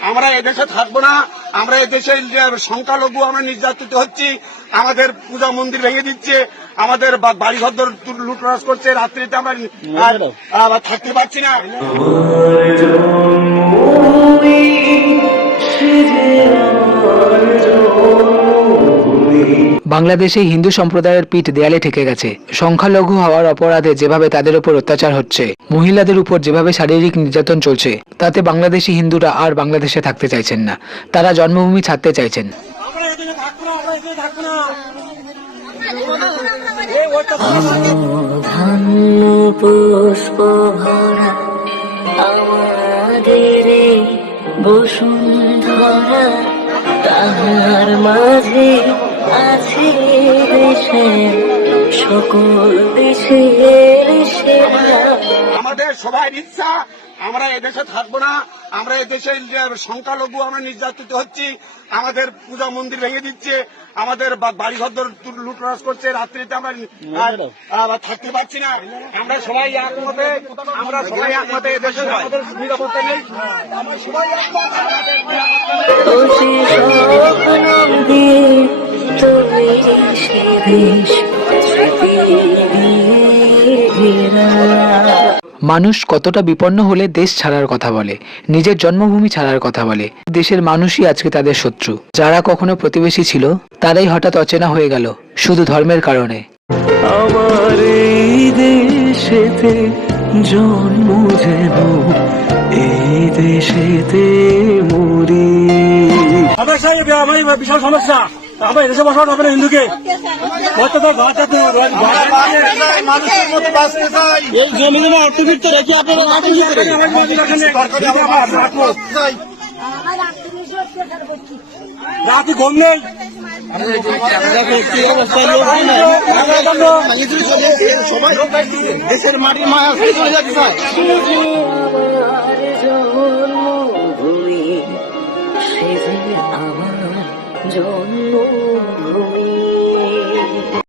আমরা এদেশে থাকব না আমরা এদেশে যে সংখ্যালঘু আমরা নির্যাতিত হচ্ছি আমাদের পূজা মন্দির ভেঙে দিচ্ছে আমাদের বাড়িঘর লুটরাস করছে রাত্রিতে আমরা থাকতে পারছি না। বাংলাদেশে হিন্দু সম্প্রদায়ের পিঠ দেয়ালে ঠেকে গেছে। সংখ্যালঘু হওয়ার অপরাধে যেভাবে তাদের উপর অত্যাচার হচ্ছে, মহিলাদের উপর যেভাবে শারীরিক নির্যাতন চলছে, তাতে বাংলাদেশি হিন্দুরা আর বাংলাদেশে থাকতে চাইছেন না। তারা জন্মভূমি ছাড়তে চাইছেন। বসুন্ধরা তাহার মাঝে আছে দেশের সকল সেরা আমাদের সবাই ইচ্ছা আমরা এদেশে থাকব না আমরা এদেশে সংখ্যালঘু আমরা নির্যাতিত হচ্ছি আমাদের পূজা মন্দির ভেঙে দিচ্ছে আমাদের বাড়িঘর লুটরাজ করছে রাত্রিতে আমরা থাকতে পারছি না। আমরা সবাই একমতে আমরা সবাই একমতে এদেশে নিরাপত্তা নেই আমরা সবাই একমত। দেশ মানুষ কতটা বিপন্ন হলে দেশ ছাড়ার কথা বলে নিজের জন্মভূমি ছাড়ার কথা বলে। দেশের মানুষই আজকে তাদের শত্রু। যারা কখনো প্রতিবেশী ছিল তারাই হঠাৎ অচেনা হয়ে গেল শুধু ধর্মের কারণে। আমার এই দেশেতে জন্ম যেন এই দেশেতে মরি। বিশাল সমস্যা। আমার এদেশে বসানো হবে না হিন্দুকে এই জমি জমা অর্থবিত্ত রেখে আপনারা। রাতে ঘুম নেই। দেশের মাটির মায়া চলে যেতে চাই সে যে আমার জন্মভূমি সে যে আমার জন্মভূমি।